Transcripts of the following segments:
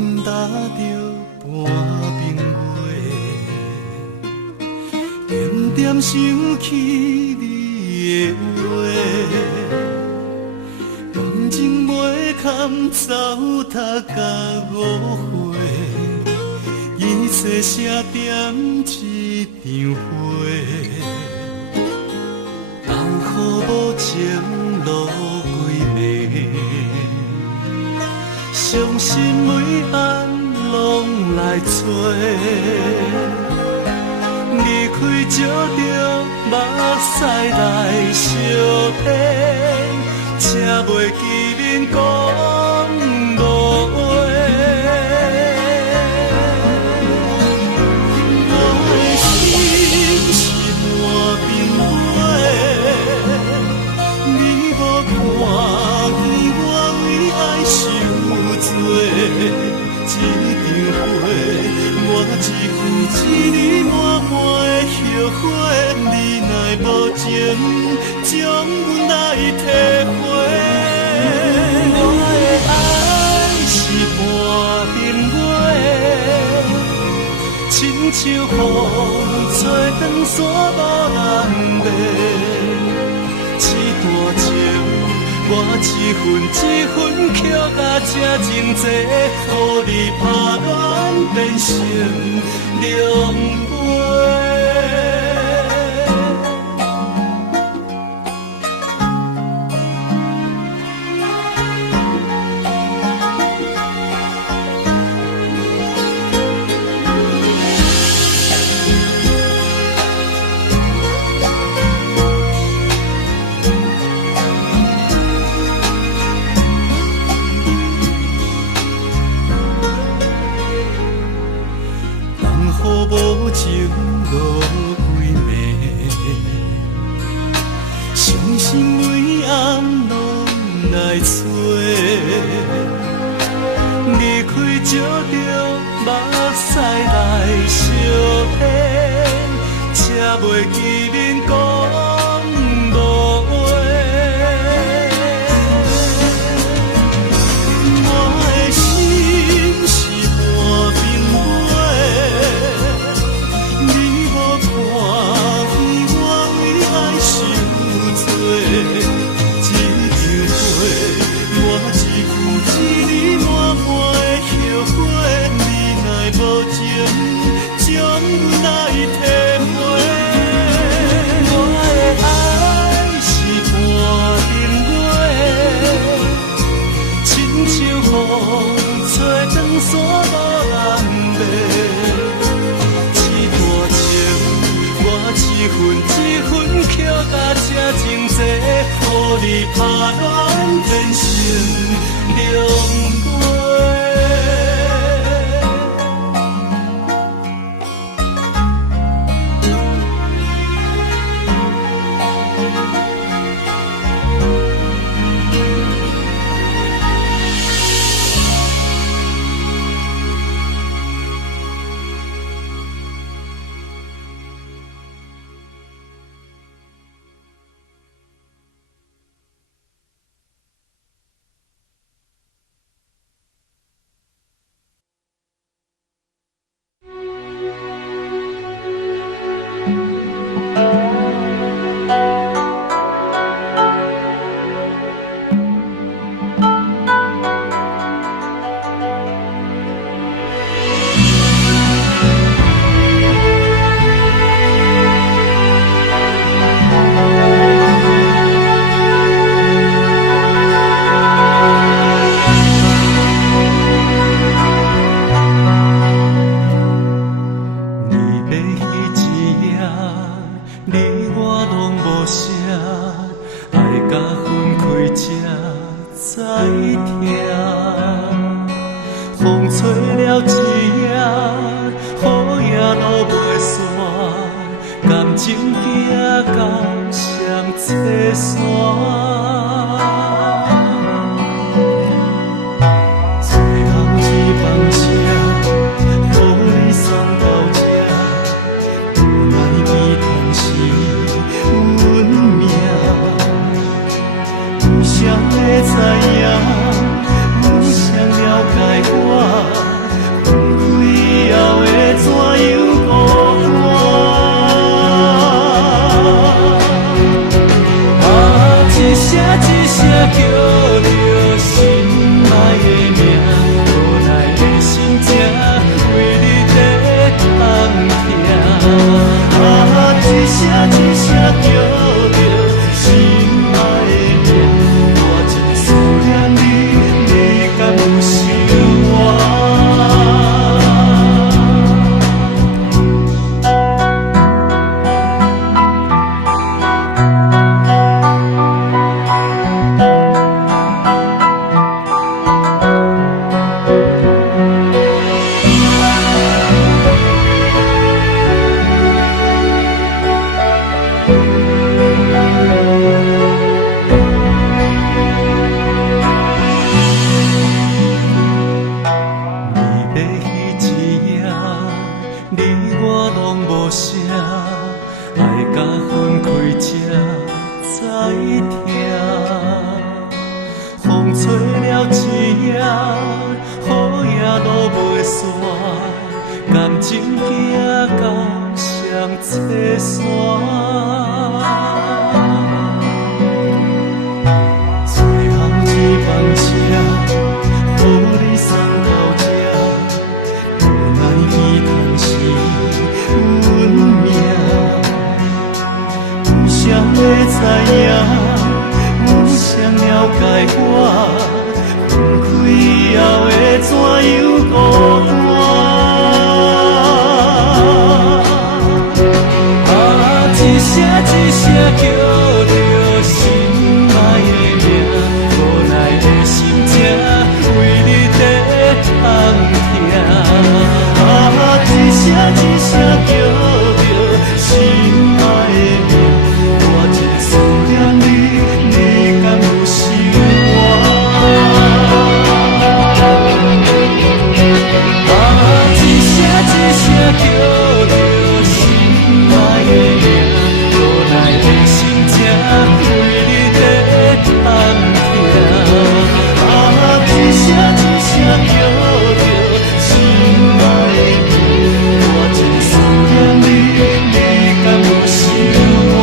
昏打着半暝月，点点想起你的话，感情袂堪糟蹋甲误会，一切写点一张花，等雨无情落几暝。伤心每暗拢来找，离开借着目屎来相骗，才袂记面讲无话。我的心是半冰杯，你无看见我为爱受罪，一张花，我一份一日满满的后悔，你奈无情将阮爱体会。我的爱是半冰月，亲像风吹长线无人骂，一段情。我一份一份捡甲这真济，予你打乱变成凉杯。无情落几暝，伤心每暗拢来找，离开借着目屎来相骗，才袂记面讲无话。我的心是半冰无情将阮爱体会，我的爱是半冰月，亲像风吹长线无人骂，一段情我一份一份捡甲这真济，予你打乱变成凉杯。情行到上侧山，最后一放车，予你送到这，无奈变成是运命。不谁会知影，不谁了解我。线，感情行到上切线。最后一班车，予你送到这，无奈伊叹是运命。有谁会知影？有谁了解我？分开后会怎样孤单？一声一声叫着心爱的名，无奈的心情为你在痛痛。一声一声叫着心爱的名，我真思念你，你敢有想我？一声一声叫着心爱的名，无奈的心情为你在痛痛。一声一声叫着心爱的名，我真思念你，你敢有想我？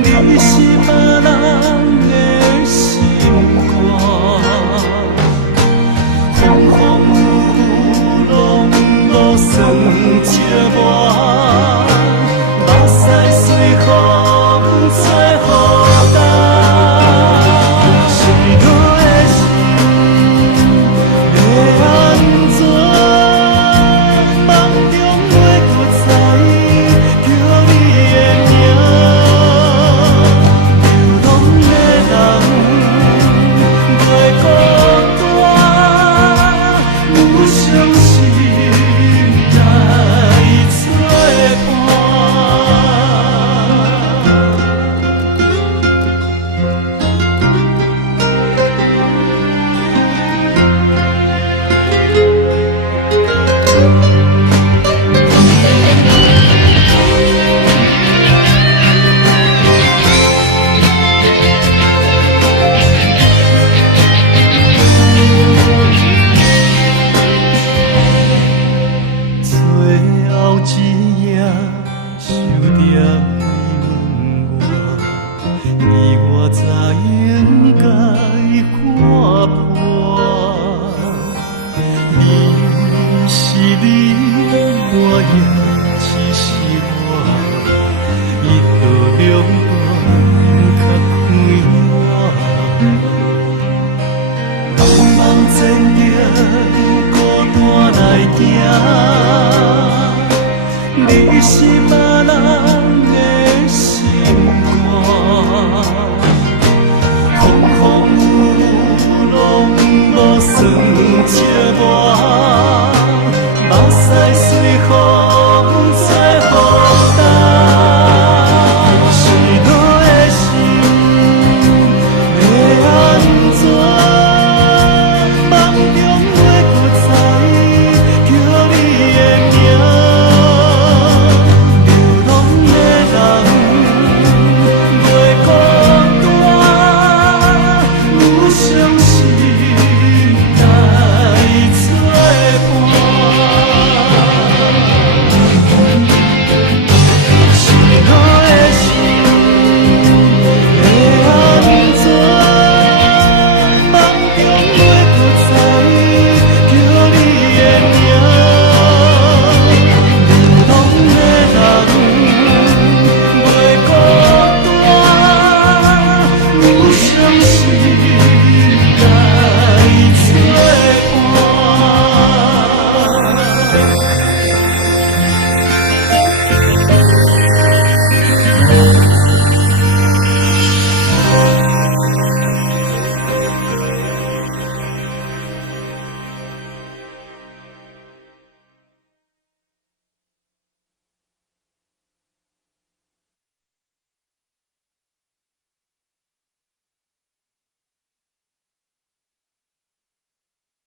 你是别人的心肝，风风雨雨，拢无算寂寞。目屎随风吹雨干，心内的心要安怎？梦中袂搁再叫你的名。你是